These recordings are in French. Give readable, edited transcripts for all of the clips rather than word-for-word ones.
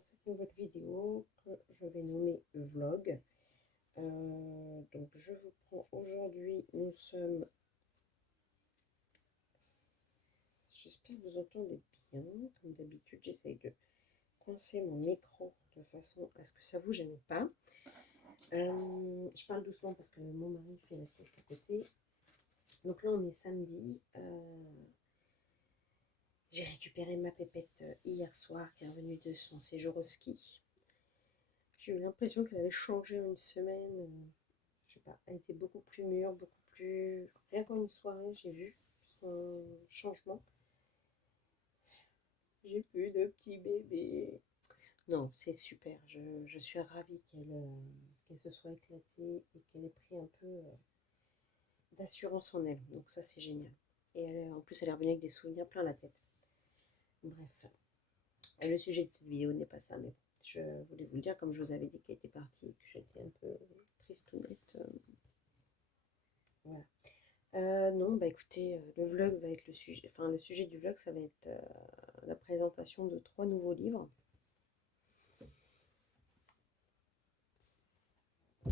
dans cette nouvelle vidéo que je vais nommer vlog. Donc je vous prends aujourd'hui, nous sommes, j'espère que vous entendez bien, comme d'habitude j'essaye de coincer mon micro de façon à ce que ça vous gêne pas. Je parle doucement parce que mon mari fait la sieste à côté. Donc là on est samedi. J'ai récupéré ma pépette hier soir qui est revenue de son séjour au ski. J'ai eu l'impression qu'elle avait changé en une semaine. Je sais pas, elle était beaucoup plus mûre, beaucoup plus... Rien qu'en une soirée, j'ai vu son changement. J'ai plus de petit bébé. Non, c'est super. Je suis ravie qu'elle se soit éclatée et qu'elle ait pris un peu d'assurance en elle. Donc ça, c'est génial. Et en plus, elle est revenue avec des souvenirs plein la tête. Bref. Et le sujet de cette vidéo n'est pas ça, mais je voulais vous le dire, comme je vous avais dit qu'elle était partie et que j'étais un peu tristounette. Voilà. Non, bah écoutez, le vlog va être le sujet, enfin le sujet du vlog, ça va être la présentation de 3 nouveaux livres.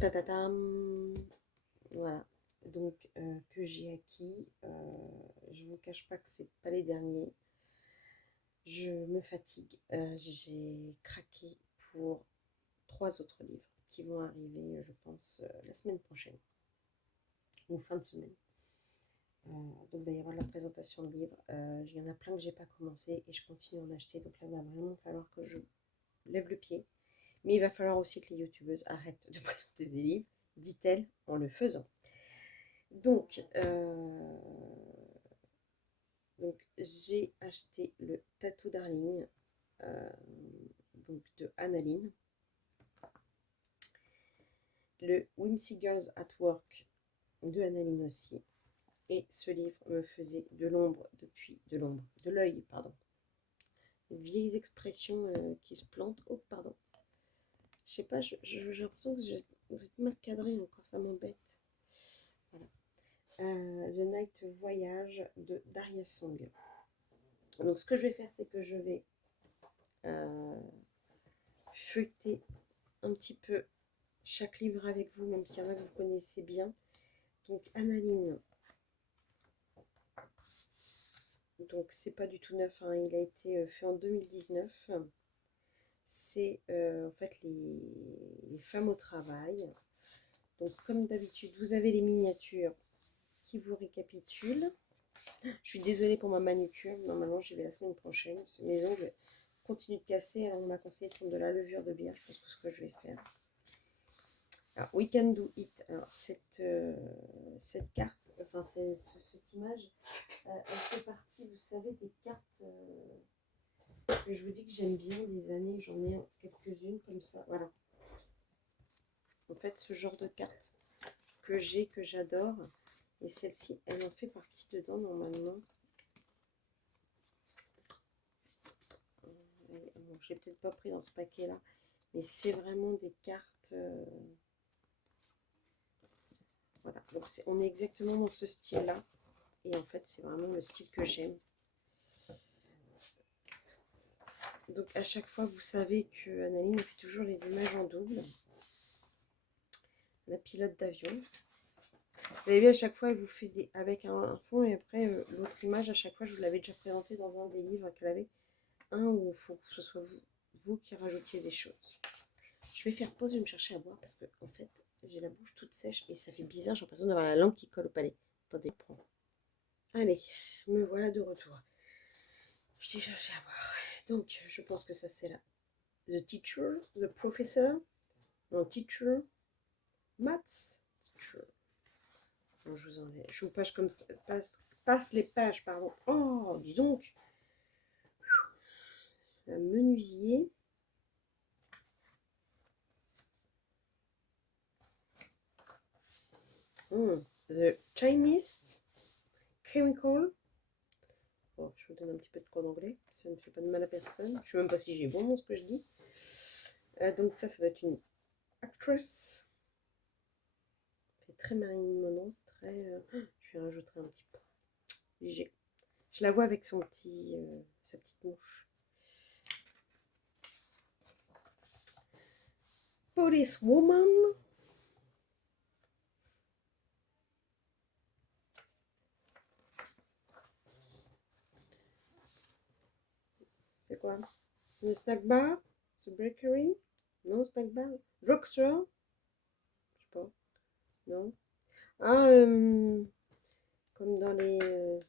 Tatatam. Voilà. Donc que j'ai acquis. Je vous cache pas que c'est pas les derniers. Je me fatigue. J'ai craqué pour 3 autres livres qui vont arriver, je pense, la semaine prochaine ou fin de semaine. Donc il va y avoir la présentation de livres. Il y en a plein que j'ai pas commencé et je continue à en acheter. Donc là, il va vraiment falloir que je lève le pied. Mais il va falloir aussi que les youtubeuses arrêtent de présenter des livres, dit-elle en le faisant. Donc j'ai acheté le Tattoo Darling donc de Annaline. Le Whimsy Girls at Work de Annaline aussi. Et ce livre me faisait de l'œil, pardon. Une vieille expression qui se plante. Oh, pardon. Je sais pas, j'ai l'impression que vous êtes mal cadré encore, ça m'embête. Voilà. The Night Voyage de Daria Song. Donc, ce que je vais faire, c'est que je vais feuilleter un petit peu chaque livre avec vous, même s'il y en a que vous connaissez bien. Donc, Annaline. Donc, c'est pas du tout neuf, hein. Il a été fait en 2019. C'est en fait les femmes au travail. Donc, comme d'habitude, vous avez les miniatures qui vous récapitulent. Je suis désolée pour ma manucure. Normalement, j'y vais la semaine prochaine. Parce que mes ongles continuent de casser. Alors, on m'a conseillé de prendre de la levure de bière. Je pense que ce que je vais faire. Alors, We Can Do It. Alors, cette carte, enfin, cette image, elle fait partie, vous savez, des cartes que je vous dis que j'aime bien des années. J'en ai quelques-unes comme ça. Voilà. En fait, ce genre de cartes que j'adore. Et celle-ci, elle en fait partie dedans normalement. Bon, je l'ai peut-être pas pris dans ce paquet-là. Mais c'est vraiment des cartes... voilà. Donc, on est exactement dans ce style-là. Et en fait, c'est vraiment le style que j'aime. Donc, à chaque fois, vous savez que Annaline fait toujours les images en double. La pilote d'avion. Vous avez vu, à chaque fois, elle vous fait avec un fond et après, l'autre image, à chaque fois, je vous l'avais déjà présenté dans un des livres qu'elle avait. Un où il faut que ce soit vous qui rajoutiez des choses. Je vais faire pause, je vais me chercher à boire parce que, en fait, j'ai la bouche toute sèche et ça fait bizarre. J'ai l'impression d'avoir la langue qui colle au palais. Attendez, prends. Allez, me voilà de retour. Je t'ai cherché à boire. Donc, je pense que ça, c'est là. The teacher, the professor, non, teacher, maths, teacher. Non, je vous enlève. Je vous passe comme ça, passe les pages, pardon. Oh, dis donc. Un menuisier. The Chemist, Chemical. Bon, je vous donne un petit peu de cours d'anglais. Ça ne fait pas de mal à personne. Je ne sais même pas si j'ai bon ce que je dis. Donc ça doit être une actress. C'est très Marilyn Monroe, c'est très... je vais rajouter un petit peu léger. Je la vois avec sa petite mouche. Policewoman. C'est quoi? Le snack bar? The bakery? Non, snack bar? Drugstore? Je sais pas. Non. Ah, comme dans les...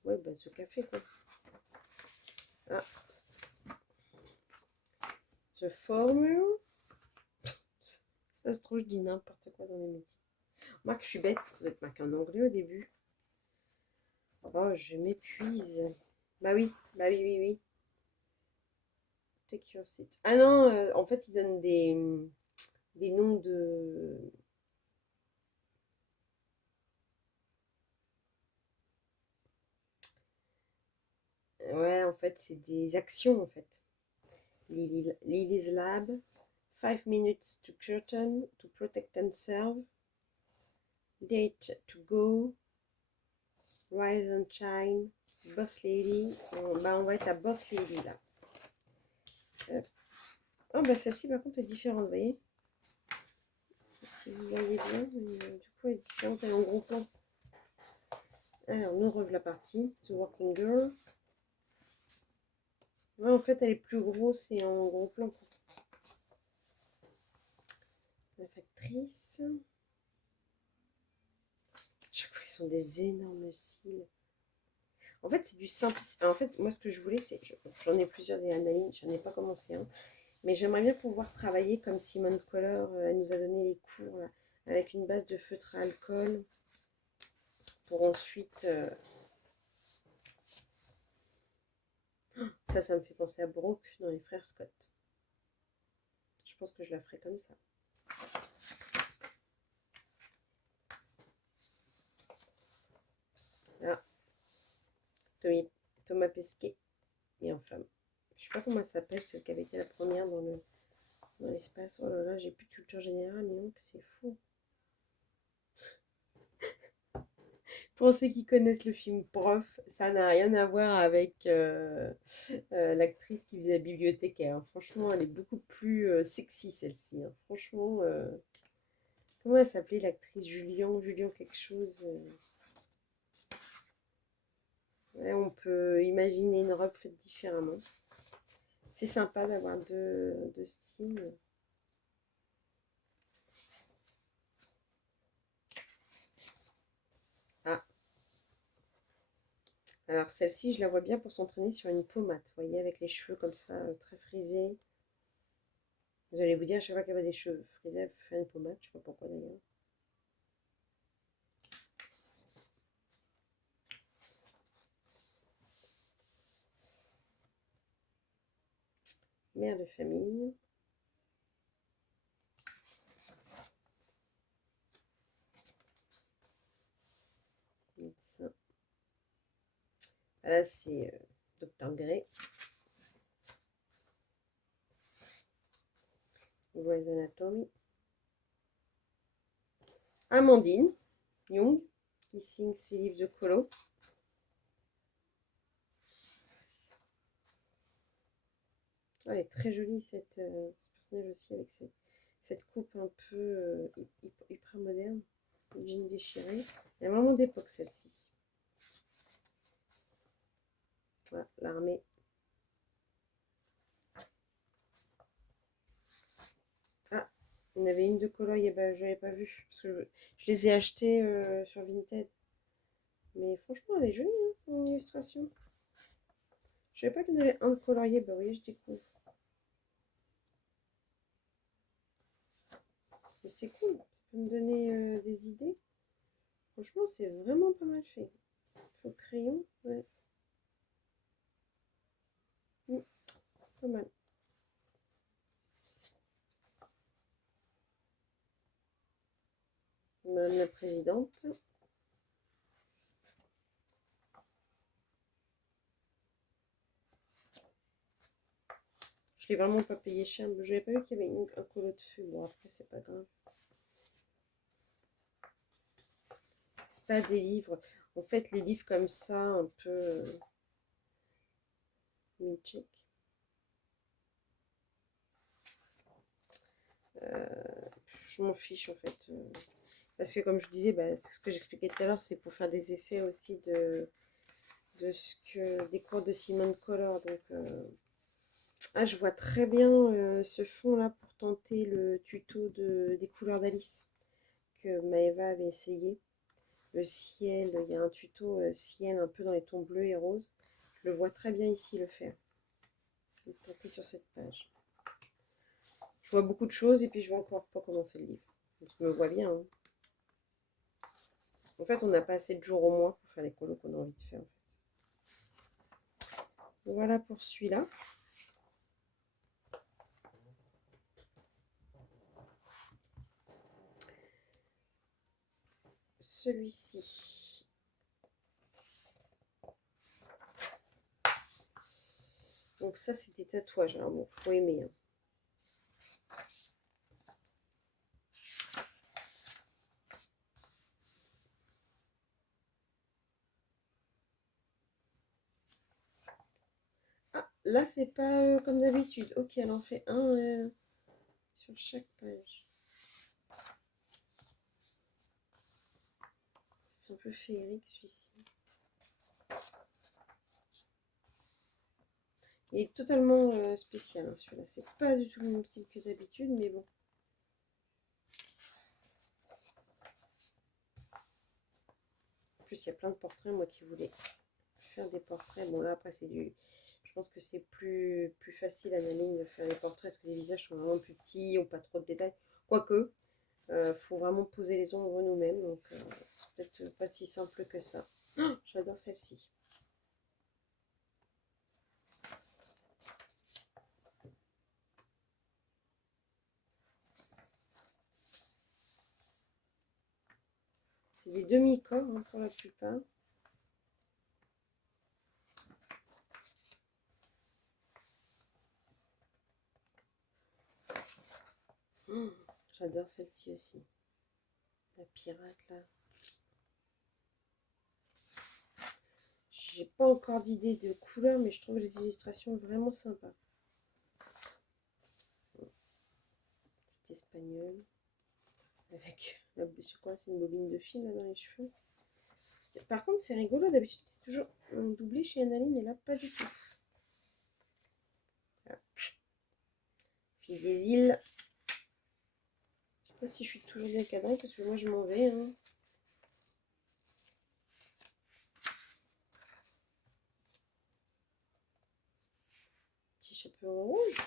ouais, bah, ce café, quoi. Ah, The Former. Ça se trouve, je dis n'importe quoi dans les métiers. Marc, je suis bête. Ça doit être marqué en anglais au début. Oh, je m'épuise. Bah oui, oui. Take your seat. Ah non, en fait, ils donnent des noms de... Ouais, en fait, c'est des actions, en fait. Lily's Lab, 5 minutes to curtain, to protect and serve, date to go, rise and shine, boss lady. Bah, on va être à boss lady, là. Oh, bah, celle-ci, par contre, est différente, vous voyez? Si vous voyez bien, du coup, elle est différente, elle est en gros plan. Alors, nous revoilà la partie, The Working Girl. Ouais, en fait, elle est plus grosse et en gros plan. La factrice. Chaque fois, ils sont des énormes cils. En fait, c'est du simple. En fait, moi, ce que je voulais, c'est... J'en ai plusieurs des Analine, j'en ai pas commencé un. Mais j'aimerais bien pouvoir travailler comme Simone Color, elle nous a donné les cours, là, avec une base de feutre à alcool. Pour ensuite... ça me fait penser à Brooke dans Les Frères Scott. Je pense que je la ferai comme ça. Là, Thomas Pesquet et en femme. Je sais pas comment elle s'appelle, celle qui avait été la première dans l'espace. Oh là là, j'ai plus de culture générale, mais donc c'est fou. Pour ceux qui connaissent le film Prof, ça n'a rien à voir avec l'actrice qui faisait la bibliothécaire, hein. Franchement, elle est beaucoup plus sexy celle-ci, hein. Franchement, comment elle s'appelait l'actrice Julian quelque chose, ouais, on peut imaginer une robe faite différemment. C'est sympa d'avoir deux styles. Ah, alors celle-ci, je la vois bien pour s'entraîner sur une pommade, vous voyez, avec les cheveux comme ça, très frisés. Vous allez vous dire, à chaque fois qu'elle a des cheveux frisés, elle fait une pommade, je sais pas pourquoi d'ailleurs. Mère de famille. Médecin. Là, c'est Dr. Gray. Grey's Anatomy. Amandine Young, qui signe ses livres de colo. Oh, elle est très jolie, ce personnage aussi, avec cette coupe un peu hyper moderne. Le jean déchiré. Elle est vraiment d'époque, celle-ci. Voilà, l'armée. Ah, il y en avait une de colorier, et ben, je n'avais pas vu. Parce que je les ai achetés sur Vinted. Mais franchement, elle est jolie, hein, son illustration. Je savais pas qu'il y en avait un de colorier. Bah oui, je découvre. Mais c'est cool. Ça peut me donner des idées. Franchement, c'est vraiment pas mal fait. Faux crayon, ouais. Pas mal. Madame la présidente. Je l'ai vraiment pas payé cher. Je n'avais pas vu qu'il y avait un colo de feu. Bon, après, c'est pas grave. C'est pas des livres. En fait, les livres comme ça, un peu milkshake. je m'en fiche en fait. Parce que comme je disais, bah, c'est ce que j'expliquais tout à l'heure, c'est pour faire des essais aussi des cours de Simone Color. Donc, je vois très bien ce fond là pour tenter le tuto des couleurs d'Alice que Maëva avait essayé. Le ciel, il y a un tuto ciel un peu dans les tons bleus et roses. Je le vois très bien ici le faire. Je vais tenter sur cette page. Je vois beaucoup de choses et puis je vois encore pas commencer le livre. Donc, je me vois bien. Hein. En fait, on n'a pas assez de jours au mois pour faire les colos qu'on a envie de faire. En fait. Voilà pour celui-là. Celui-ci. Donc ça, c'est des tatouages. Alors bon, faut aimer. Hein. Ah, là, c'est pas comme d'habitude. Ok, elle en fait un sur chaque page. C'est un peu féerique, celui-ci. Il est totalement spécial, hein, celui-là. C'est pas du tout le même style que d'habitude, mais bon. En plus, il y a plein de portraits, moi, qui voulais faire des portraits. Bon, là, après, c'est du... Je pense que c'est plus facile à Naline de faire les portraits, parce que les visages sont vraiment plus petits, n'ont pas trop de détails. Quoique, faut vraiment poser les ombres nous-mêmes, donc c'est peut-être pas si simple que ça. Oh, j'adore celle-ci. C'est des demi-corps hein, pour la plupart. Oh, j'adore celle-ci aussi. La pirate là. J'ai pas encore d'idée de couleur, mais je trouve les illustrations vraiment sympas. Petit espagnol. Avec, c'est quoi, c'est une bobine de fil là, dans les cheveux. Par contre, c'est rigolo, d'habitude c'est toujours un doublé chez Annaline, et là pas du tout. Voilà. Fille des îles. Je sais pas si je suis toujours bien cadrée, parce que moi je m'en vais. Hein. Petit chaperon rouge.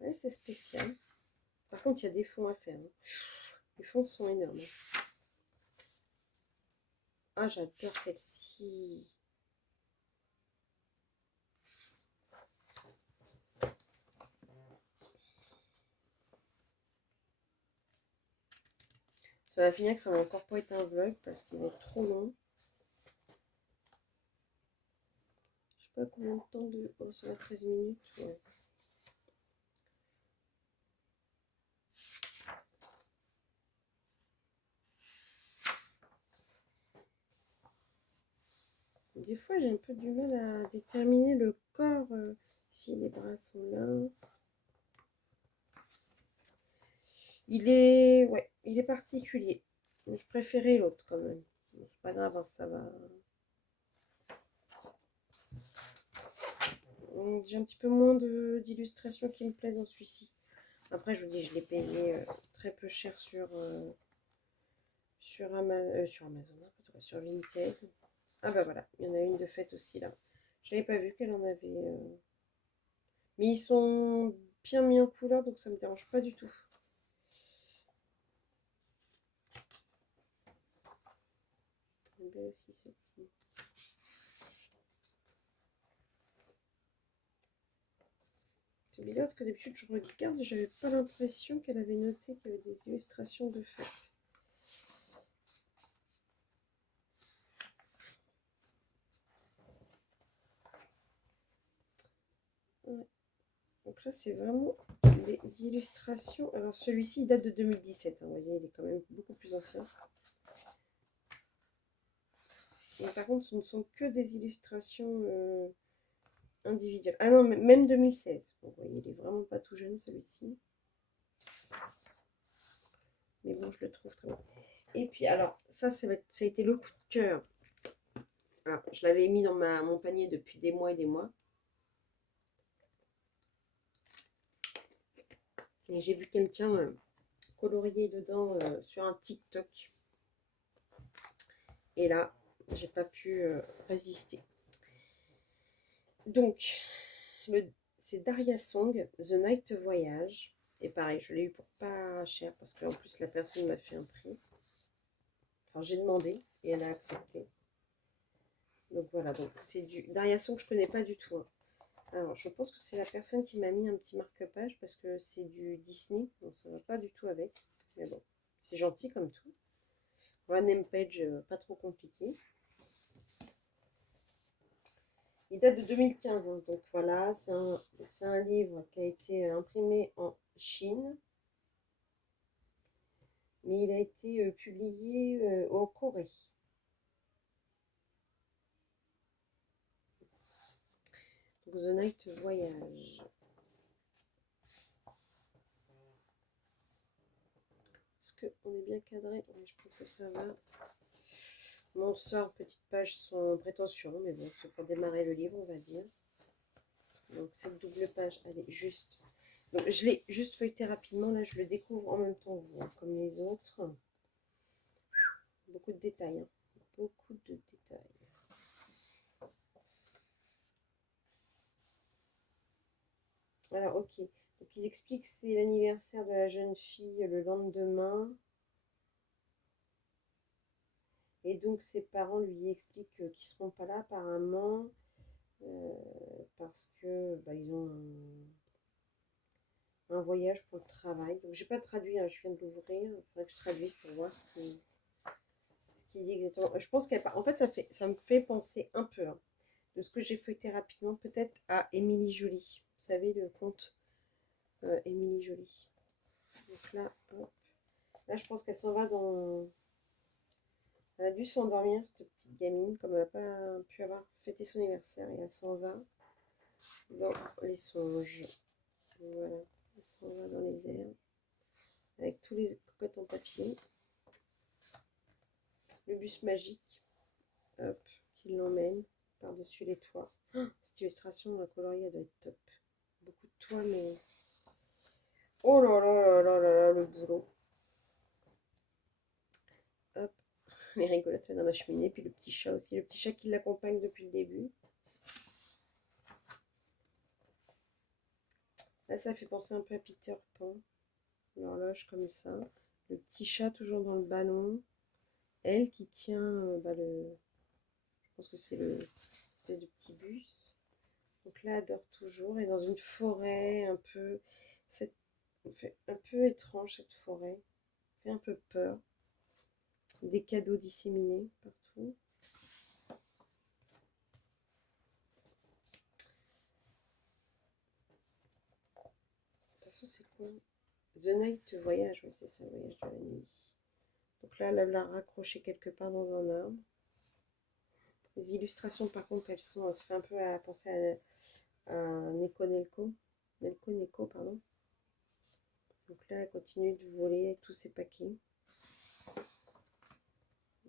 Ouais, c'est spécial. Par contre, il y a des fonds à faire. Hein. Les fonds sont énormes. Ah, j'adore celle-ci. Ça va finir que ça va encore pas être un vlog parce qu'il va être trop long. Je sais pas combien de temps de... Oh, ça va 13 minutes. Ouais. Des fois, j'ai un peu du mal à déterminer le corps. Si les bras sont là. Ouais, il est particulier. Je préférais l'autre quand même. Bon, c'est pas grave, hein, ça va. J'ai un petit peu moins d'illustrations qui me plaisent dans celui-ci. Après, je vous dis, je l'ai payé très peu cher sur Amazon, sur Vinted. Ah bah voilà, il y en a une de faite aussi là. J'avais pas vu qu'elle en avait. Mais ils sont bien mis en couleur, donc ça me dérange pas du tout. J'aime bien aussi celle-ci. C'est bizarre parce que d'habitude je regarde et j'avais pas l'impression qu'elle avait noté qu'il y avait des illustrations de fête. Ouais. Donc là c'est vraiment des illustrations. Alors celui-ci il date de 2017, hein, vous voyez il est quand même beaucoup plus ancien. Et par contre, ce ne sont que des illustrations individuelles. Ah non, même 2016. Vous voyez, il est vraiment pas tout jeune celui-ci. Mais bon, je le trouve très bon. Et puis, alors, ça a été le coup de cœur. Alors, je l'avais mis dans mon panier depuis des mois et des mois. Et j'ai vu quelqu'un colorier dedans sur un TikTok. Et là, j'ai pas pu résister. Donc, c'est Daria Song, The Night Voyage. Et pareil, je l'ai eu pour pas cher parce qu'en plus la personne m'a fait un prix. Enfin, j'ai demandé et elle a accepté. Donc voilà, donc c'est du Daria Song que je connais pas du tout. Hein. Alors, je pense que c'est la personne qui m'a mis un petit marque-page parce que c'est du Disney, donc ça va pas du tout avec. Mais bon, c'est gentil comme tout. Voilà, name page pas trop compliqué. Il date de 2015, hein, donc voilà, c'est un livre qui a été imprimé en Chine, mais il a été publié en Corée. Donc, The Night Voyage. Est-ce qu'on est bien cadré? Oui, je pense que ça va. Mon sort, petite page sans prétention, mais bon, c'est pour démarrer le livre, on va dire. Donc cette double page, elle est juste. Donc je l'ai juste feuilleté rapidement, là je le découvre en même temps que vous, hein, comme les autres. Beaucoup de détails, hein. Beaucoup de détails. Alors ok, donc ils expliquent que c'est l'anniversaire de la jeune fille le lendemain. Et donc ses parents lui expliquent qu'ils ne seront pas là apparemment. Parce que ils ont un voyage pour le travail. Donc j'ai pas traduit, hein, je viens de l'ouvrir. Il faudrait que je traduise pour voir ce qu'il dit exactement. Je pense en fait ça me fait penser un peu, hein, de ce que j'ai feuilleté rapidement, peut-être à Émilie Joly. Vous savez, le conte Émilie Joly. Donc là, hop. Là je pense qu'elle s'en va dans... Elle a dû s'endormir, cette petite gamine, comme elle n'a pas pu avoir fêté son anniversaire. Et elle s'en va dans les songes. Voilà, elle s'en va dans les airs. Avec tous les cocottes en papier. Le bus magique, hop, qui l'emmène par-dessus les toits. Oh, cette illustration, la coloris, elle doit être top. Beaucoup de toits, mais... Oh là là là là là là, le boulot. Hop, les rigolotes dans la cheminée, puis le petit chat aussi. Le petit chat qui l'accompagne depuis le début. Là, ça fait penser un peu à Peter Pan. L'horloge comme ça. Le petit chat toujours dans le ballon. Elle qui tient je pense que c'est l'espèce de petit bus. Donc là, elle dort toujours. Et dans une forêt un peu... fait un peu étrange cette forêt. Fait un peu peur. Des cadeaux disséminés partout. De toute façon, c'est quoi? The Night Voyage, oui, c'est ça, le voyage de la nuit. Donc là, elle l'a raccroché quelque part dans un arbre. Les illustrations, par contre, ça fait un peu à penser à Neko Nelko. Nelko Neko, pardon. Donc là, elle continue de voler avec tous ses paquets.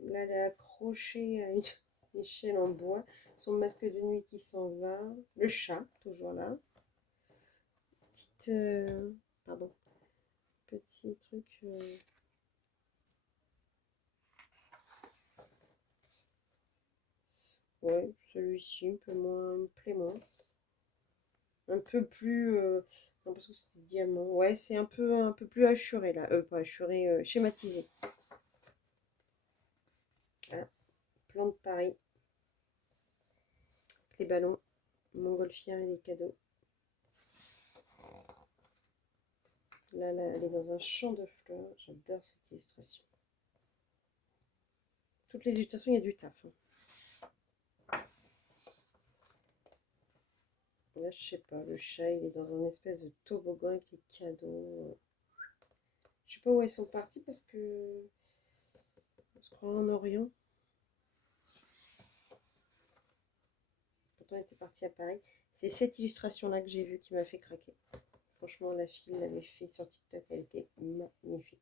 Là, elle est accrochée à une échelle en bois. Son masque de nuit qui s'en va. Le chat, toujours là. Pardon. Petit truc... Ouais, celui-ci, un peu moins, me plaît moins. Un peu plus... j'ai l'impression que c'est des diamants. Ouais, c'est un peu plus hachuré, là. Pas hachuré, schématisé. Ah, plan de Paris. Les ballons, montgolfière et les cadeaux. Là, elle est dans un champ de fleurs. J'adore cette illustration. Toutes les illustrations, il y a du taf. Hein. Là, je sais pas, le chat, il est dans un espèce de toboggan avec les cadeaux. Je sais pas où ils sont partis parce que... On se croit en Orient. pourtant elle était partie à Paris. C'est cette illustration-là que j'ai vue qui m'a fait craquer. Franchement, la fille l'avait fait sur TikTok, elle était magnifique.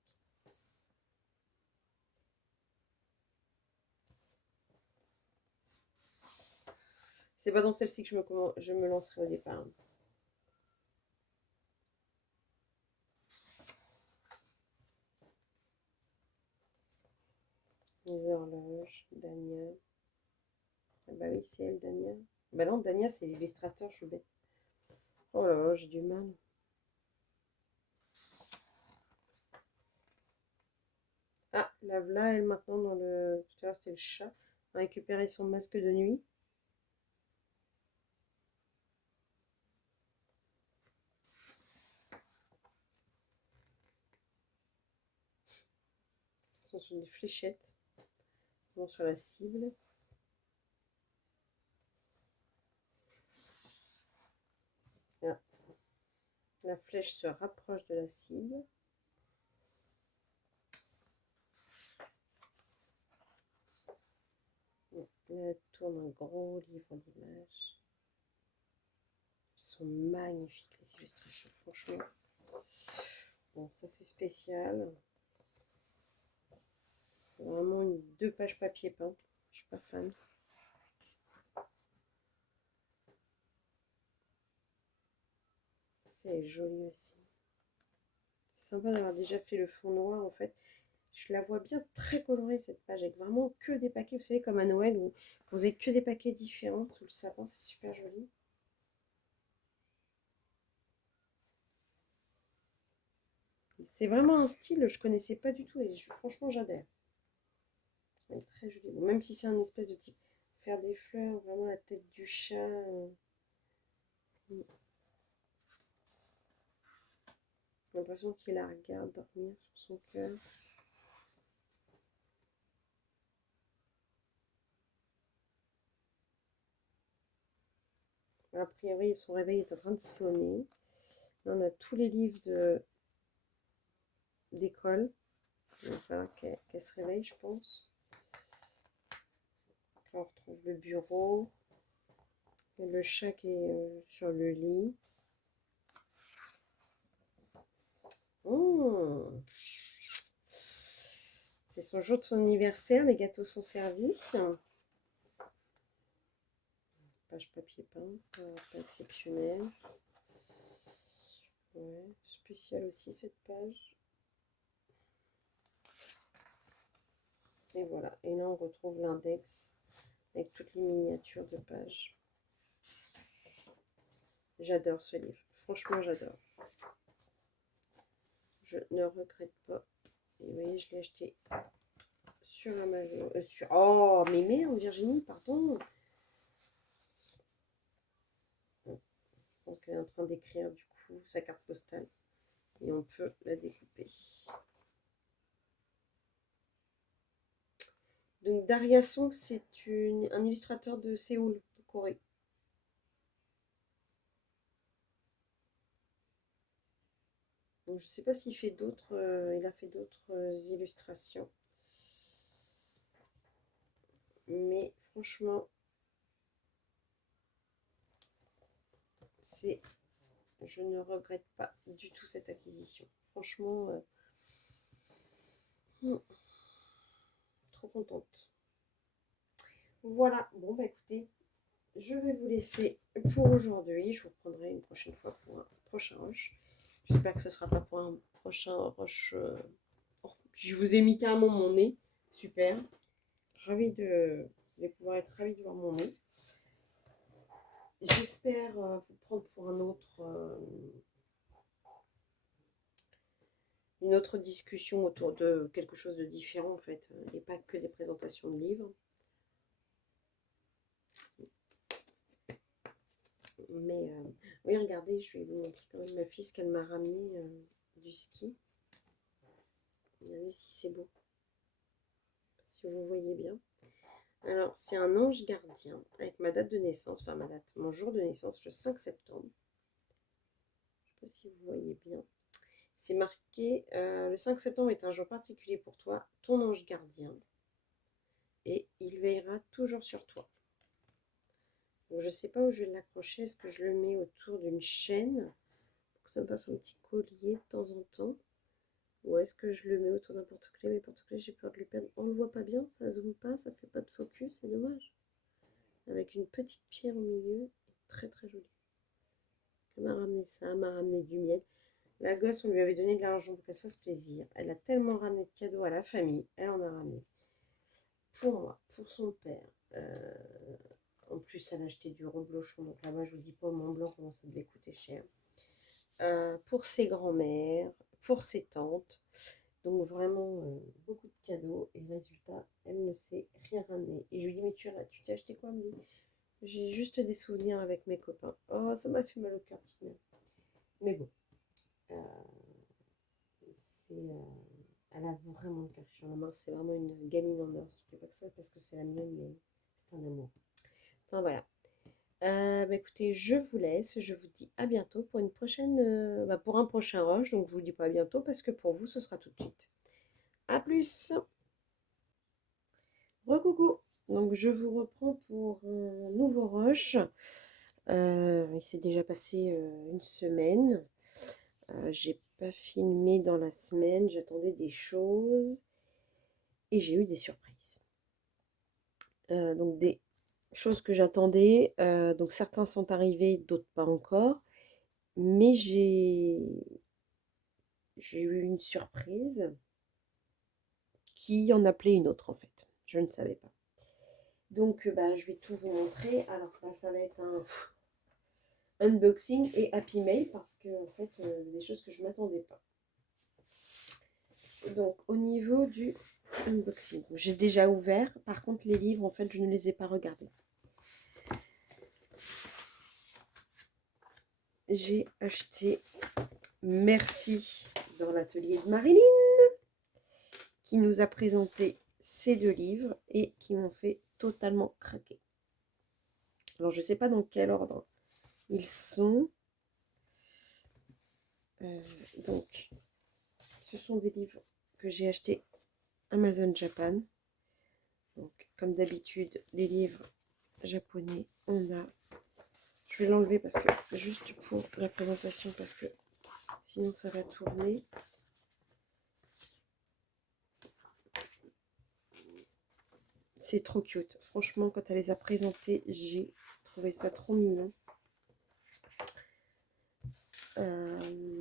C'est pas dans celle-ci que je me lancerai au départ. Les horloges, Dania. Ah bah oui, c'est elle, Dania. Bah non, Dania, c'est l'illustrateur, je suis bête. Oh là là, j'ai du mal. Ah, la v'là, elle, maintenant, dans le... Tout à l'heure, c'était le chat. A récupéré son masque de nuit. Ce sont des fléchettes. Bon, sur la cible. Ah. La flèche se rapproche de la cible. Elle tourne un gros livre d'images. Elles sont magnifiques, les illustrations, franchement. Bon, ça c'est spécial. Vraiment 2 pages papier peint. Je suis pas fan. C'est joli aussi. C'est sympa d'avoir déjà fait le fond noir en fait. Je la vois bien très colorée cette page avec vraiment que des paquets. Vous savez, comme à Noël où vous avez que des paquets différents sous le sapin. C'est super joli. C'est vraiment un style que je connaissais pas du tout et franchement j'adhère. C'est très joli. Bon, même si c'est un espèce de type faire des fleurs, vraiment la tête du chat. J'ai l'impression qu'il la regarde dormir sur son cœur. A priori, son réveil est en train de sonner. Là, on a tous les livres d'école. Il va falloir qu'elle se réveille, je pense. Là, on retrouve le bureau. Le chat qui est sur le lit. Oh, c'est son jour de son anniversaire. Les gâteaux sont servis. Page papier peint, pas exceptionnel. Ouais, spécial aussi cette page. Et voilà. Et là, on retrouve l'index avec toutes les miniatures de pages. J'adore ce livre. Franchement, j'adore. Je ne regrette pas. Et vous voyez, je l'ai acheté sur Amazon. Oh, mais merde, Virginie, pardon. Je pense qu'elle est en train d'écrire du coup sa carte postale. Et on peut la découper. Donc Daria Song, c'est un illustrateur de Séoul, de Corée. Donc, je ne sais pas s'il fait d'autres, il a fait d'autres illustrations. Mais franchement, je ne regrette pas du tout cette acquisition. Franchement, trop contente. Voilà, bon bah écoutez, je vais vous laisser pour aujourd'hui. Je vous reprendrai une prochaine fois pour un prochain rush. J'espère que ce ne sera pas pour un prochain rush. Oh, je vous ai mis carrément mon nez. Super. Ravie de pouvoir être ravie de voir mon nez. J'espère vous prendre pour une autre discussion autour de quelque chose de différent en fait, et pas que des présentations de livres. Mais oui, regardez, je vais vous montrer quand même ma fille ce qu'elle m'a ramené du ski. Regardez si c'est beau, si vous voyez bien. Alors, c'est un ange gardien avec ma date de naissance, enfin mon jour de naissance, le 5 septembre. Je ne sais pas si vous voyez bien. C'est marqué, le 5 septembre est un jour particulier pour toi, ton ange gardien, et il veillera toujours sur toi. Donc, je ne sais pas où je vais l'accrocher. Est-ce que je le mets autour d'une chaîne pour que ça me fasse un petit collier de temps en temps? Ou est-ce que je le mets autour d'un porte-clés? Mais porte-clés, j'ai peur de le perdre. On le voit pas bien, ça zoome pas, ça fait pas de focus, c'est dommage. Avec une petite pierre au milieu, très très jolie. Elle m'a ramené ça, elle m'a ramené du miel. La gosse, on lui avait donné de l'argent pour qu'elle se fasse plaisir. Elle a tellement ramené de cadeaux à la famille, elle en a ramené. Pour moi, pour son père. En plus, elle a acheté du reblochon, donc là-bas, je vous dis pas au Mont Blanc comment ça devait coûter cher. Pour ses grands-mères, pour ses tantes. Donc vraiment beaucoup de cadeaux et résultat, elle ne sait rien ramener. Et je lui dis, mais tu t'es acheté quoi? Elle me dit, j'ai juste des souvenirs avec mes copains. Oh, ça m'a fait mal au cœur, petite mère. Mais bon, euh, elle a vraiment le cœur sur la main. C'est vraiment une gamine en or. Je ne dis pas que ça parce que c'est la mienne, mais c'est un amour. Enfin voilà. Bah, écoutez, je vous laisse. Je vous dis à bientôt pour une prochaine, pour un prochain rush. Donc je vous dis pas à bientôt parce que pour vous, ce sera tout de suite. À plus. Recoucou. Donc je vous reprends pour un nouveau rush. Il s'est déjà passé une semaine. J'ai pas filmé dans la semaine. J'attendais des choses et j'ai eu des surprises. Donc des choses que j'attendais. Donc certains sont arrivés, d'autres pas encore. Mais j'ai eu une surprise qui en appelait une autre en fait. Je ne savais pas. Donc je vais tout vous montrer. Alors là, ça va être un unboxing et happy mail parce que en fait, des choses que je ne m'attendais pas. Donc au niveau du unboxing, j'ai déjà ouvert. Par contre, les livres, en fait, je ne les ai pas regardés. J'ai acheté Merci dans l'atelier de Marilyn qui nous a présenté ces deux livres et qui m'ont fait totalement craquer. Alors, je ne sais pas dans quel ordre ils sont. Donc, ce sont des livres que j'ai achetés Amazon Japan. Donc, comme d'habitude, les livres japonais, on a... Je vais l'enlever parce que juste pour la présentation, parce que sinon ça va tourner. C'est trop cute. Franchement, quand elle les a présentés, j'ai trouvé ça trop mignon. Un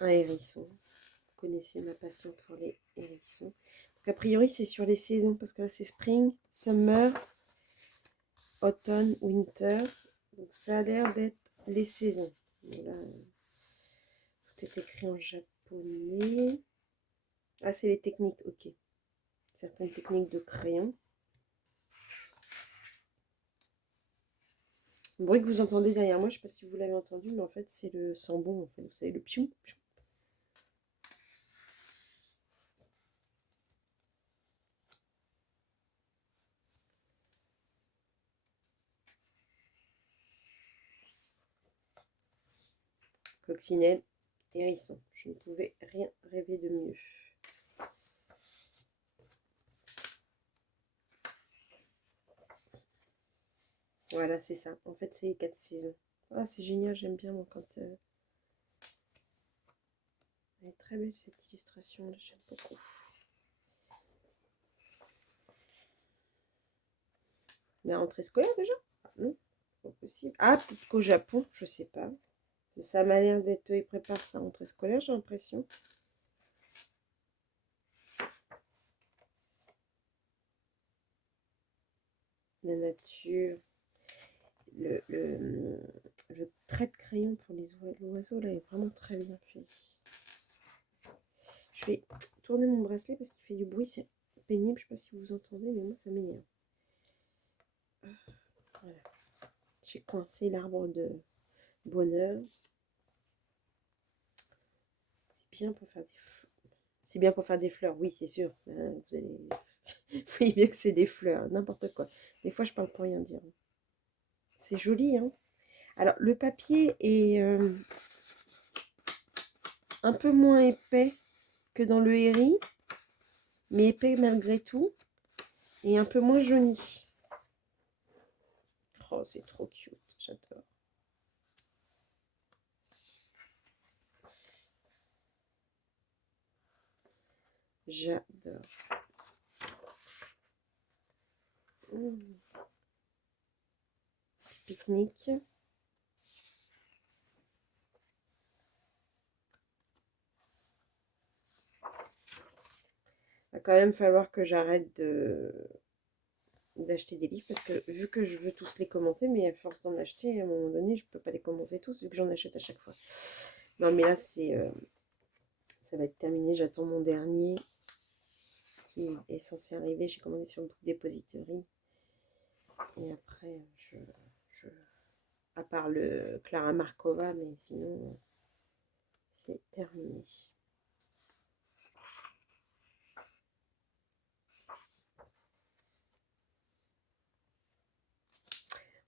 hérisson. Vous connaissez ma passion pour les hérissons. Donc, a priori, c'est sur les saisons, parce que là, c'est spring, summer, automne, winter. Donc, ça a l'air d'être les saisons. Là, tout est écrit en japonais. Ah, c'est les techniques, ok. Certaines techniques de crayon. Le bruit que vous entendez derrière moi, je ne sais pas si vous l'avez entendu, mais en fait, c'est le sambon, en fait. Vous savez, le piou, piou. Coccinelle, hérisson. Je ne pouvais rien rêver de mieux. Voilà, c'est ça. En fait, c'est les 4 saisons. Ah, c'est génial, j'aime bien moi quand... Elle est très belle cette illustration, j'aime beaucoup. La rentrée scolaire déjà? Ah, non, pas possible. Ah, peut-être qu'au Japon, je sais pas. Ça m'a l'air d'être... Ils préparent sa rentrée scolaire, j'ai l'impression. La nature. Le trait de crayon pour les oiseaux là est vraiment très bien fait. Je vais tourner mon bracelet parce qu'il fait du bruit, c'est pénible, je ne sais pas si vous entendez, mais moi ça m'énerve. Voilà. J'ai coincé l'arbre de bonheur. C'est bien pour faire des fleurs. C'est bien pour faire des fleurs, oui, c'est sûr. Vous voyez bien que c'est des fleurs, n'importe quoi. Des fois, je parle pour rien dire. C'est joli, hein. Alors, le papier est un peu moins épais que dans le Herry, mais épais malgré tout, et un peu moins jauni. Oh, c'est trop cute, j'adore. J'adore. Pique-nique. Va quand même falloir que j'arrête d'acheter des livres parce que vu que je veux tous les commencer, mais à force d'en acheter, à un moment donné, je peux pas les commencer tous vu que j'en achète à chaque fois. Non, mais là, ça va être terminé. J'attends mon dernier qui est censé arriver. J'ai commandé sur Book Depository. Et après, à part le Clara Markova, mais sinon, c'est terminé.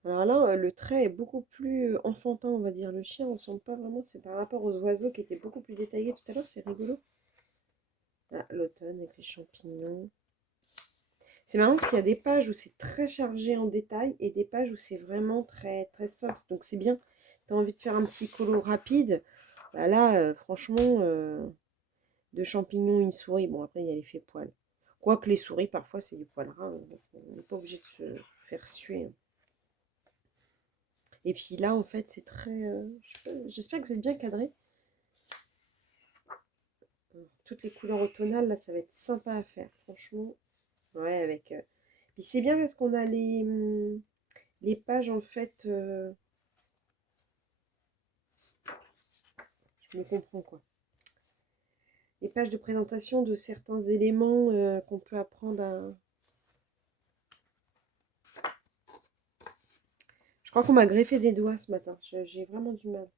Alors là, le trait est beaucoup plus enfantin, on va dire. Le chien, on ne sent pas vraiment. C'est par rapport aux oiseaux qui étaient beaucoup plus détaillés tout à l'heure. C'est rigolo. Ah, l'automne avec les champignons. C'est marrant parce qu'il y a des pages où c'est très chargé en détail et des pages où c'est vraiment très, très soft. Donc c'est bien. Tu as envie de faire un petit colo rapide. Bah là, franchement, deux champignons, une souris. Bon, après, il y a l'effet poil. Quoique les souris, parfois, c'est du poil ras. Hein, donc on n'est pas obligé de se faire suer. Hein. Et puis là, en fait, c'est très... j'espère que vous êtes bien cadré. Toutes les couleurs automnales, là, ça va être sympa à faire. Franchement, ouais, avec... Puis c'est bien parce qu'on a les pages, en fait... je me comprends, quoi. Les pages de présentation de certains éléments qu'on peut apprendre à... Je crois qu'on m'a greffé des doigts ce matin. J'ai vraiment du mal.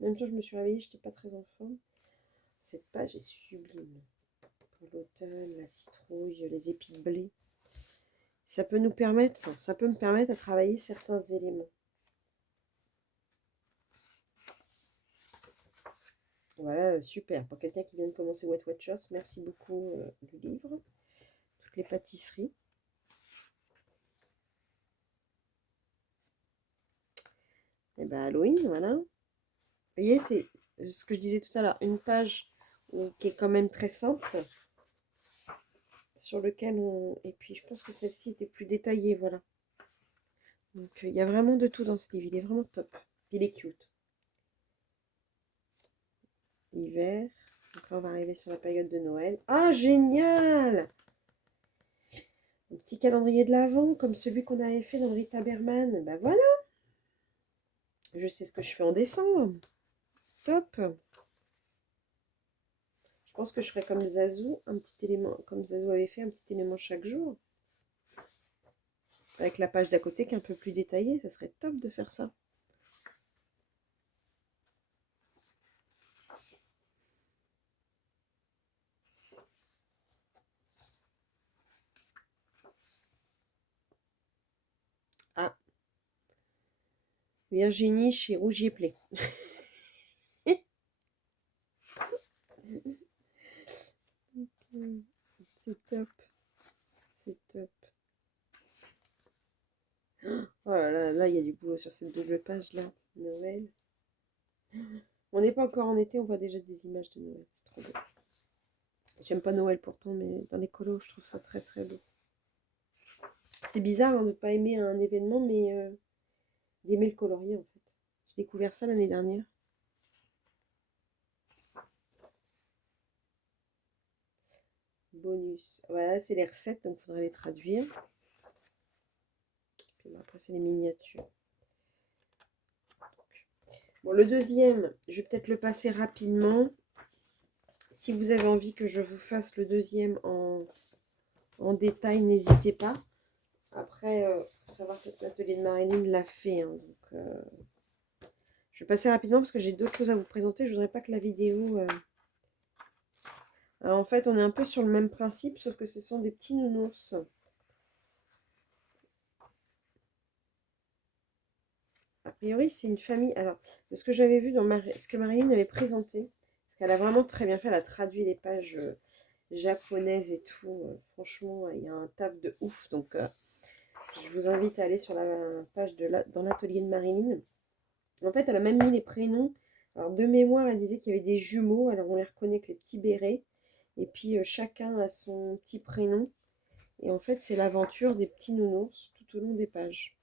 Même temps, je me suis réveillée, je n'étais pas très en forme. Cette page est sublime. Pour l'automne, la citrouille, les épis de blé. Ça peut nous permettre, enfin, ça peut me permettre de travailler certains éléments. Voilà, super. Pour quelqu'un qui vient de commencer Weight Watchers, merci beaucoup du livre. Toutes les pâtisseries. Et ben Halloween, voilà. Vous voyez, c'est ce que je disais tout à l'heure. Une page qui est quand même très simple. Sur lequel on... Et puis je pense que celle-ci était plus détaillée, voilà. Donc il y a vraiment de tout dans ce livre. Il est vraiment top. Il est cute. Hiver. Donc là, on va arriver sur la période de Noël. Ah, génial! Un petit calendrier de l'Avent, comme celui qu'on avait fait dans le Rita Berman. Ben voilà! Je sais ce que je fais en décembre. Top! Je pense que je ferai comme Zazou, un petit élément, comme Zazou avait fait, un petit élément chaque jour. Avec la page d'à côté qui est un peu plus détaillée. Ça serait top de faire ça. Ah, Virginie chez Rougier Play. C'est top. C'est top. Oh là là, là, il y a du boulot sur cette double page là. Noël. On n'est pas encore en été, on voit déjà des images de Noël. C'est trop beau. J'aime pas Noël pourtant, mais dans les colos, je trouve ça très très beau. C'est bizarre hein, de ne pas aimer un événement, mais d'aimer le colorier en fait. J'ai découvert ça l'année dernière. Bonus. Voilà, c'est les recettes, donc il faudrait les traduire. Puis bon, après, c'est les miniatures. Bon, le deuxième, je vais peut-être le passer rapidement. Si vous avez envie que je vous fasse le deuxième en détail, n'hésitez pas. Après, il faut savoir que l'atelier de Marilyn l'a fait. Hein, donc, je vais passer rapidement parce que j'ai d'autres choses à vous présenter. Je ne voudrais pas que la vidéo... Alors, en fait, on est un peu sur le même principe, sauf que ce sont des petits nounours. A priori, c'est une famille... Alors, de ce que j'avais vu dans ce que Marilyn avait présenté, parce qu'elle a vraiment très bien fait, elle a traduit les pages japonaises et tout. Franchement, il y a un taf de ouf. Donc, Je vous invite à aller sur la page dans l'atelier de Marilyn. En fait, elle a même mis les prénoms. Alors, de mémoire, elle disait qu'il y avait des jumeaux. Alors, on les reconnaît avec les petits bérets. Et puis, chacun a son petit prénom. Et en fait, c'est l'aventure des petits nounours tout au long des pages.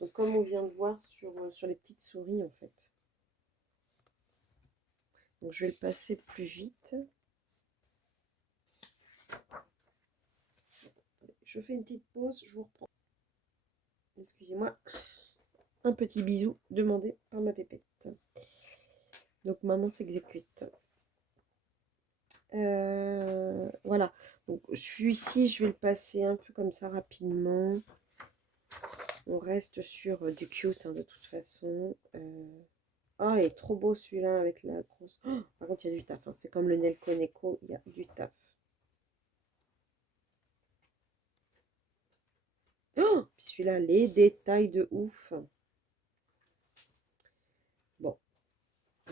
Donc, comme on vient de voir sur les petites souris, en fait. Donc, je vais le passer plus vite. Je fais une petite pause, je vous reprends. Excusez-moi. Un petit bisou demandé par ma pépette. Donc, maman s'exécute. Voilà. Donc, celui-ci, je vais le passer un peu comme ça rapidement. On reste sur du cute, hein, de toute façon. Ah, il est trop beau celui-là avec la grosse... Oh, par contre, il y a du taf. Hein. C'est comme le Nelco Neko, il y a du taf. Oh, puis celui-là, les détails de ouf. Bon,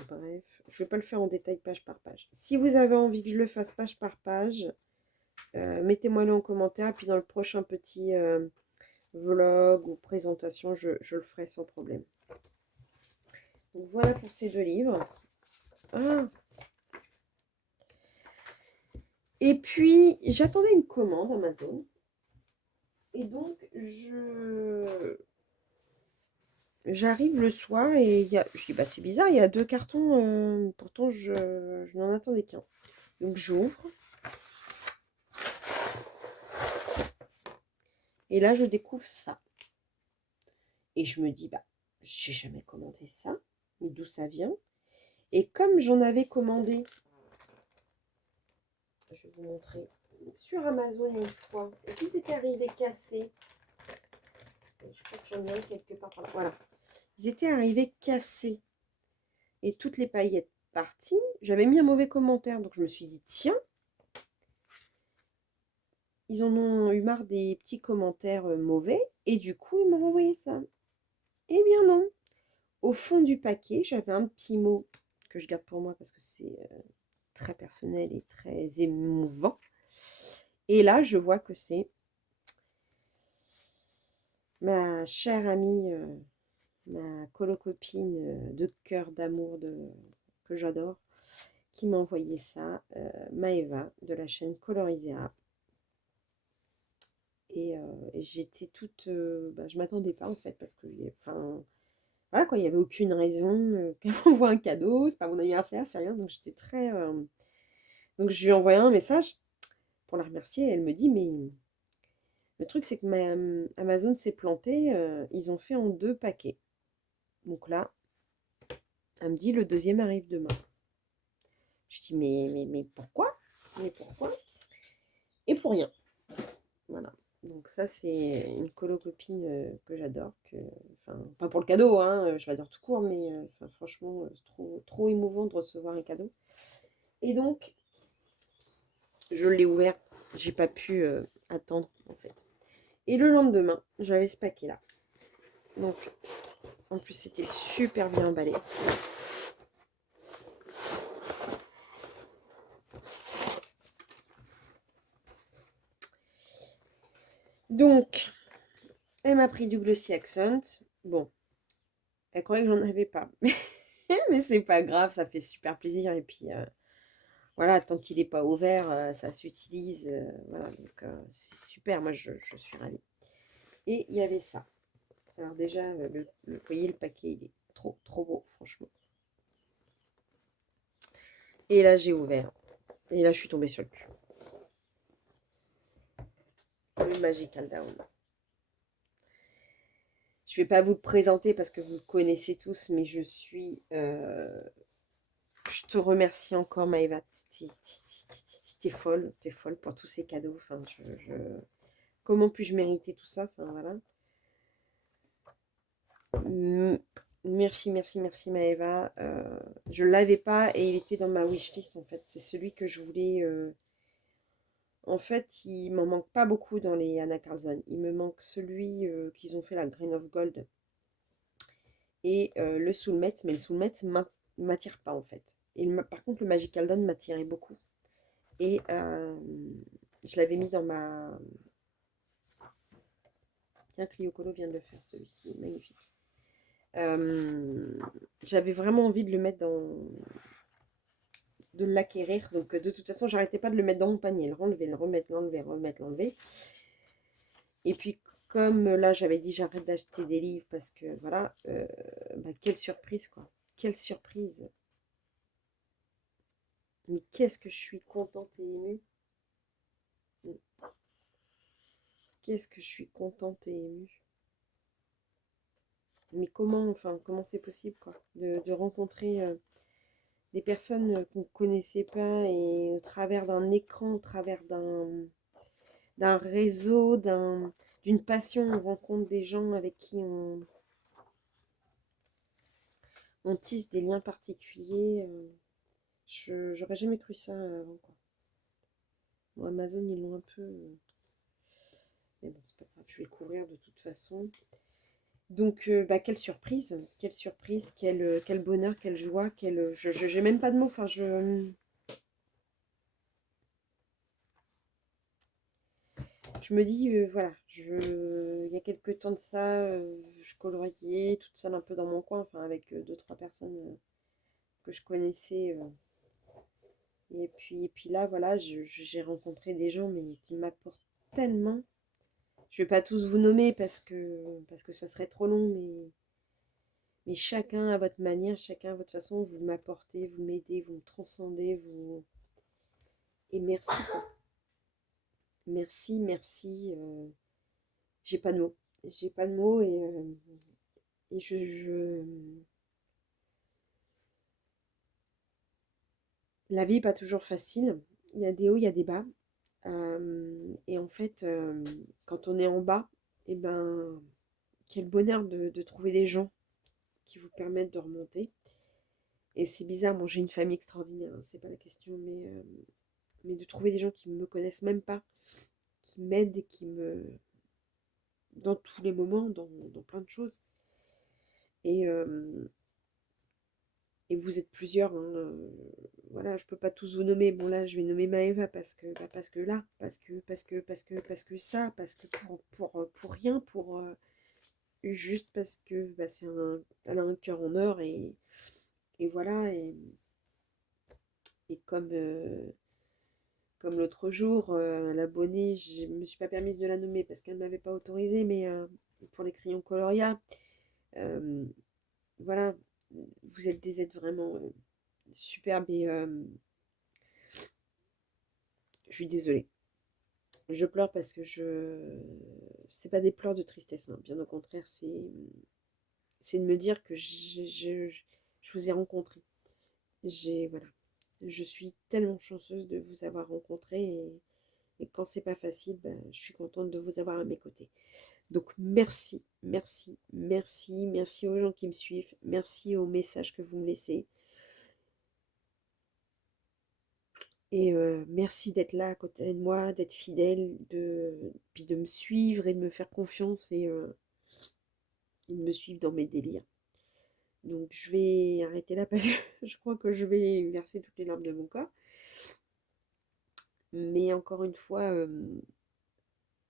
bref. Je ne vais pas le faire en détail page par page. Si vous avez envie que je le fasse page par page, mettez-moi-le en commentaire. Puis dans le prochain petit vlog ou présentation, je le ferai sans problème. Donc voilà pour ces deux livres. Ah. Et puis, j'attendais une commande Amazon. Et donc, j'arrive le soir et je dis, bah, c'est bizarre, il y a 2 cartons. Pourtant, je n'en attendais qu'un. Donc, j'ouvre. Et là, je découvre ça. Et je me dis, bah, j'ai jamais commandé ça. Mais d'où ça vient? Et comme j'en avais commandé, je vais vous montrer, sur Amazon une fois, et qu'ils étaient arrivés cassés. Je crois que j'en ai un quelque part par là. Voilà. Ils étaient arrivés cassés. Et toutes les paillettes parties. J'avais mis un mauvais commentaire. Donc je me suis dit, tiens, ils en ont eu marre des petits commentaires mauvais. Et du coup, ils m'ont envoyé ça. Eh bien non. Au fond du paquet, j'avais un petit mot que je garde pour moi parce que c'est très personnel et très émouvant. Et là, je vois que c'est ma chère amie, ma colocopine de cœur d'amour que j'adore, qui m'a envoyé ça, Maëva, de la chaîne Colorisera. Et j'étais toute... bah, je m'attendais pas en fait, parce que... Enfin, voilà quoi, il n'y avait aucune raison qu'elle m'envoie un cadeau, c'est pas mon anniversaire, c'est rien, donc j'étais très... Donc je lui ai envoyé un message pour la remercier, et elle me dit, mais le truc c'est que Amazon s'est planté, ils ont fait en 2 paquets. Donc là, elle me dit, le deuxième arrive demain. Je dis, mais pourquoi? Mais pourquoi? Et pour rien. Voilà. Donc ça, c'est une colo-copine que j'adore. Enfin, pas pour le cadeau, hein, je l'adore tout court, mais franchement, c'est trop émouvant de recevoir un cadeau. Et donc, je l'ai ouvert. J'ai pas pu attendre, en fait. Et le lendemain, j'avais ce paquet-là. Donc, en plus, c'était super bien emballé. Donc, elle m'a pris du Glossy Accent. Bon, elle croyait que j'en avais pas. Mais c'est pas grave, ça fait super plaisir. Et puis, voilà, tant qu'il n'est pas ouvert, ça s'utilise. Voilà, donc c'est super. Moi, je suis ravie. Et il y avait ça. Alors déjà, vous voyez, le paquet, il est trop beau, franchement. Et là, j'ai ouvert. Et là, je suis tombée sur le cul. Le Magical Down. Je ne vais pas vous le présenter parce que vous le connaissez tous, mais je te remercie encore, Maëva. T'es folle pour tous ces cadeaux. Enfin, comment puis-je mériter tout ça? Enfin, voilà. Merci Maëva. Je ne l'avais pas et il était dans ma wishlist en fait. C'est celui que je voulais. En fait, il m'en manque pas beaucoup dans les Anna Carlson. Il me manque celui qu'ils ont fait, la Grain of Gold, et le Soulmate. Mais le Soulmate m'attire pas en fait. Par contre, le Magical Dawn m'attirait beaucoup. Et je l'avais mis dans ma... Tiens, Clio Colo vient de le faire, celui-ci, magnifique. J'avais vraiment envie de le mettre de l'acquérir. Donc, de toute façon, j'arrêtais pas de le mettre dans mon panier. Le renlever, le remettre, l'enlever, remettre, l'enlever. Et puis, comme là, j'avais dit, j'arrête d'acheter des livres parce que, voilà, quelle surprise, quoi. Quelle surprise. Mais qu'est-ce que je suis contente et émue. Qu'est-ce que je suis contente et émue. Mais comment c'est possible, quoi, de rencontrer des personnes qu'on ne connaissait pas et au travers d'un écran, au travers d'un réseau, d'une passion, on rencontre des gens avec qui on tisse des liens particuliers. J'aurais jamais cru ça avant, quoi. Bon, Amazon, ils l'ont un peu... mais bon, c'est pas grave, je vais courir de toute façon. Donc, quelle surprise, quel bonheur, quelle joie, j'ai même pas de mots, enfin, je me dis, voilà, il y a quelques temps de ça, je coloriais toute seule un peu dans mon coin, enfin, avec deux, trois personnes que je connaissais. Et puis là, voilà, j'ai rencontré des gens, mais qui m'apportent tellement. Je vais pas tous vous nommer parce que ça serait trop long, mais chacun à votre manière, chacun à votre façon, vous m'apportez, vous m'aidez, vous me transcendez, vous... Et merci, quoi. Merci, merci. J'ai pas de mots. J'ai pas de mots et La vie n'est pas toujours facile. Il y a des hauts, il y a des bas. Et en fait, quand on est en bas, eh ben, quel bonheur de trouver des gens qui vous permettent de remonter. Et c'est bizarre, moi j'ai une famille extraordinaire, hein, c'est pas la question, mais de trouver des gens qui ne me connaissent même pas, qui m'aident et qui me... dans tous les moments, dans plein de choses. Et, et vous êtes plusieurs, hein, voilà, je peux pas tous vous nommer. Bon là, je vais nommer Maëva parce que là, parce que ça, parce que pour rien, juste parce que elle a un cœur en or et voilà et comme l'autre jour, l'abonnée, je me suis pas permise de la nommer parce qu'elle m'avait pas autorisé, mais pour les crayons Coloria, euh, voilà, vous êtes des êtres vraiment superbes et je suis désolée. Je pleure parce que c'est pas des pleurs de tristesse, hein. Bien au contraire, c'est de me dire que je vous ai rencontré. Voilà. Je suis tellement chanceuse de vous avoir rencontré et quand c'est pas facile, je suis contente de vous avoir à mes côtés. Donc merci, merci, merci, merci aux gens qui me suivent, merci aux messages que vous me laissez. Et merci d'être là à côté de moi, d'être fidèle, puis de me suivre et de me faire confiance et de me suivre dans mes délires. Donc je vais arrêter là parce que je crois que je vais verser toutes les larmes de mon corps. Mais encore une fois,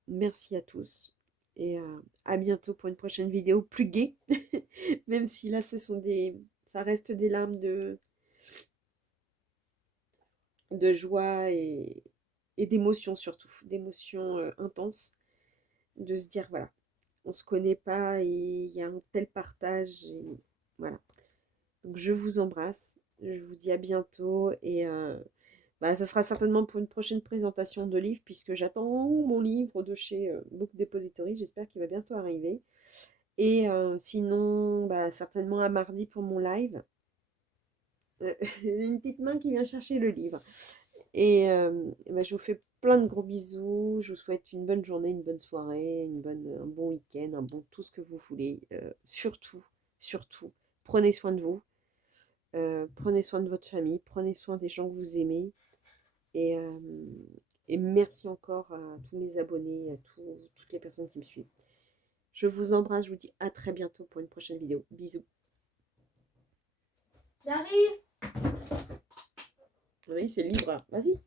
merci à tous. Et à bientôt pour une prochaine vidéo plus gaie. Même si là, ça reste des larmes de joie et d'émotions surtout. D'émotions intenses. De se dire, voilà, on se connaît pas et il y a un tel partage. Et voilà. Donc je vous embrasse. Je vous dis à bientôt. Et ça sera certainement pour une prochaine présentation de livre, puisque j'attends mon livre de chez Book Depository. J'espère qu'il va bientôt arriver. Et sinon, certainement à mardi pour mon live. Une petite main qui vient chercher le livre. Et je vous fais plein de gros bisous. Je vous souhaite une bonne journée, une bonne soirée, un bon week-end, un bon tout ce que vous voulez. Surtout, surtout, prenez soin de vous. Prenez soin de votre famille. Prenez soin des gens que vous aimez. Et merci encore à tous mes abonnés, à toutes les personnes qui me suivent. Je vous embrasse, je vous dis à très bientôt pour une prochaine vidéo. Bisous. J'arrive. Oui, c'est libre. Vas-y.